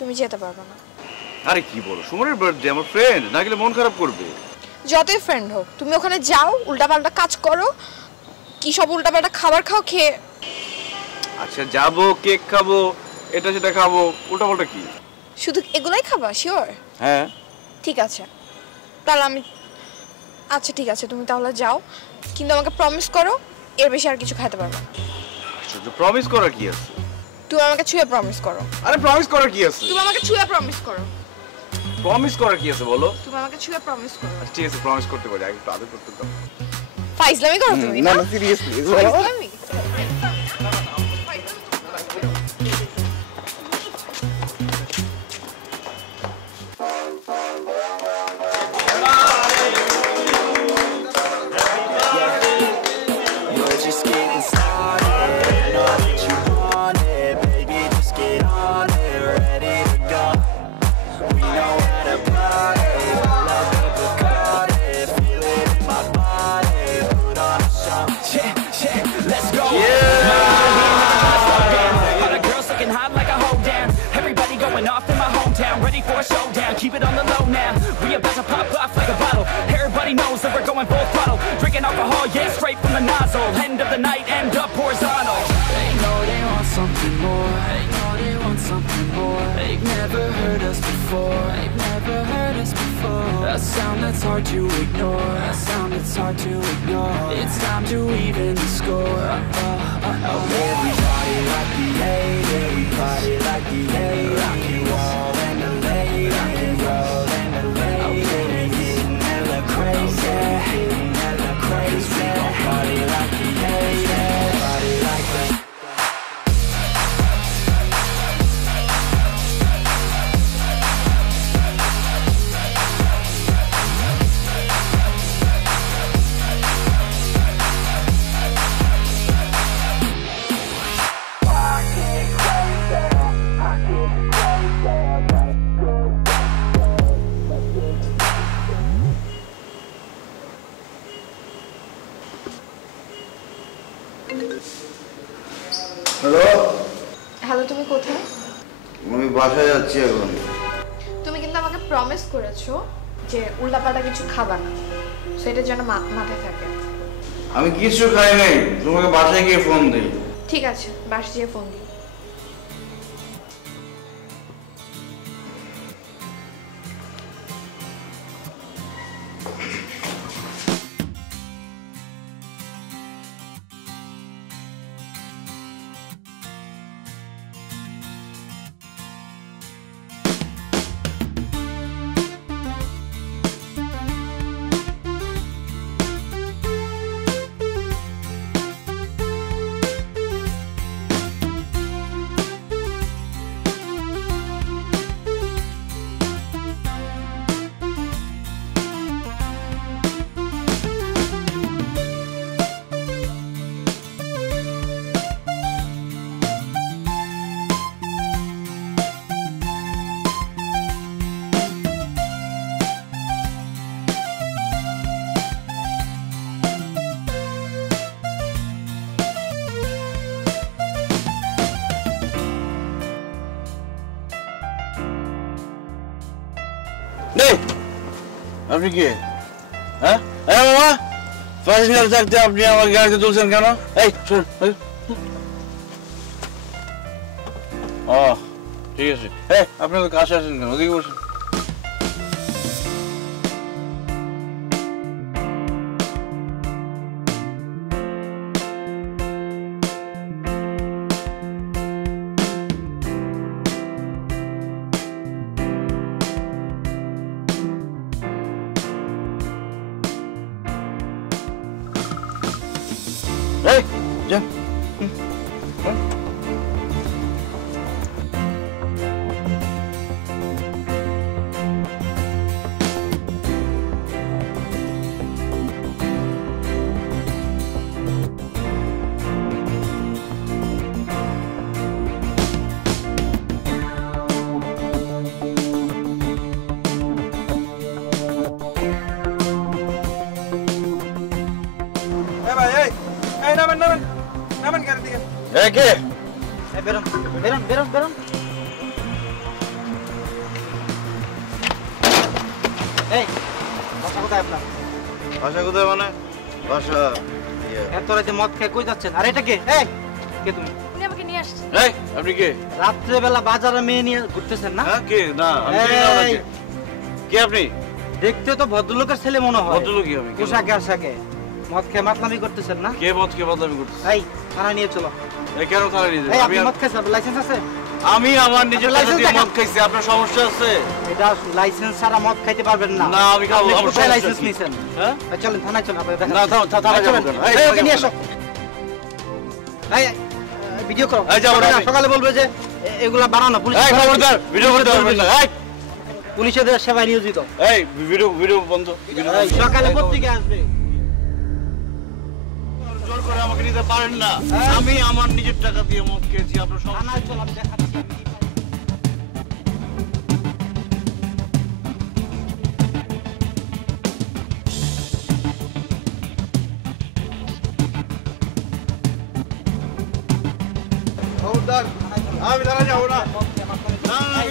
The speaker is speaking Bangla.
তুমি যেতে পারবে না। আরে কি বলো, সুমনের বার্থডে, আমার ফ্রেন্ড, না গেলে মন খারাপ করবে। যতই ফ্রেন্ড হোক, তুমি ওখানে যাও, উল্টাপাল্টা কাজ করো, কি সব উল্টাপাল্টা খাবার খাও, খেয়ে। আচ্ছা যাবো, কেক খাবো, এটা সেটা খাবো, উল্টাপাল্টা কি? শুধু এগুলাই খাবা? শিওর? হ্যাঁ। ঠিক আছে, তাহলে আচ্ছা ঠিক আছে, তুমি তাহলে যাও, কিন্তু আমাকে প্রমিস করো এর বেশি আর কিছু খাইতে পারবে না। প্রমিস করার কি আছে? তুমি আমাকে ছুঁয়ে প্রমিস করো। আরে প্রমিস করার কি আছে? তুমি আমাকে ছুঁয়ে প্রমিস করো। প্রমিস করার কি আছে বলো? তুমি আমাকে ছুঁয়ে প্রমিস করো। ঠিক আছে, প্রমিস করতে পারি, আগে একটু আদর করতে দাও। ফাইজলামি করো তুমি? না না, সিরিয়াসলি। ফাইজলামি? Keep it on the low now. We about to pop off like a bottle. Everybody knows that we're going full throttle. Drinking alcohol, yeah, straight from the nozzle. End of the night, end up horizontal. They know they want something more. They know they want something more. They've never heard us before. They've never heard us before. A sound that's hard to ignore. A sound that's hard to ignore. It's time to even the score. Everybody like the 80s. Everybody like the 80s. Rock you all and the ladies. Hello hello, তুমি কোথায়? আমি বাসায় যাচ্ছি এখন। তুমি কিন্তু আমাকে প্রমিস করেছো যে উল্টাপাল্টা কিছু খাবা না, সেটা যেন মাথায় থাকে। আমি কিছু খাই নাই, তোমাকে বাসায় গিয়ে ফোন দিই। ঠিক আছে, বাসায় গিয়ে ফোন দিই। আপনি কে? হ্যাঁ মামা, প্যাসেঞ্জার থাকতে আপনি আমার গাড়িতে তুলছেন কেন? এই শুন। ও ঠিক আছে, আপনি তো কাছে আসেন কেন? ওদিকে বসুন। Hey, Jim. নামেন গাড়ি থেকে। কে? বেরোন বেরোন বেরোন বেরোন। এই বাসা কোথায় আপনার? বাসা কোথায় মানে? বাসা এত রাতে মদ খেয়ে কই যাচ্ছেন? আর এটা কে? এই কে তুমি? উনি আমাকে নিয়ে আসছে। এই আপনি কে? রাত্রে বেলা বাজারে মেয়ে নিয়ে ঘুরতেছেন না? হ্যাঁ কে? না আমি চিনি না এই, ওনাকে। কে আপনি? দেখতে তো ভদ্রলোকের ছেলে মনে হয়। ভদ্রলোকই আমি। পোশাকে আশাকে মদ খেয়ে মাতলামি করতেছেন না? কে মদ কে বদলামি করতেছে? এই থানা নিয়ে চলো। এই কেন থানা নিয়ে যাবে? এই আপনি মদ খাইছেন, লাইসেন্স আছে? আমি আমার নিজের টাকা দিয়ে মদ খাইছি, আপনার সমস্যা আছে? এটা লাইসেন্স ছাড়া মদ খাইতে পারবেন না। না আমি খাবো। আপনি আমার কোথায় সমস্যা লাইসেন্স কি? নিছেন? হ্যাঁ? চলেন থানায় চলেন, আপনাদের না থানা যাবো কেন? এই ওকে নিয়ে এসো। এই ভিডিও করো। এই যাবো না আমি। সকালে বলবে যে এগুলা বানানো পুলিশ। এই খবরদার ভিডিও করতে পারবেন না। এই পুলিশের সেবায় নিয়োজিত। এই ভিডিও বন্ধ। ভিডিও এই সকালে পত্রিকা আসবে। জোর করে আমাকে নিতে পারেন না। আমি আমার নিজের টাকা দিয়ে মদ খেয়েছি, আপনার সমস্যা। থানায় চল, আমি দেখাচ্ছি। খবরদার আমি থানা যাবো না। না আমি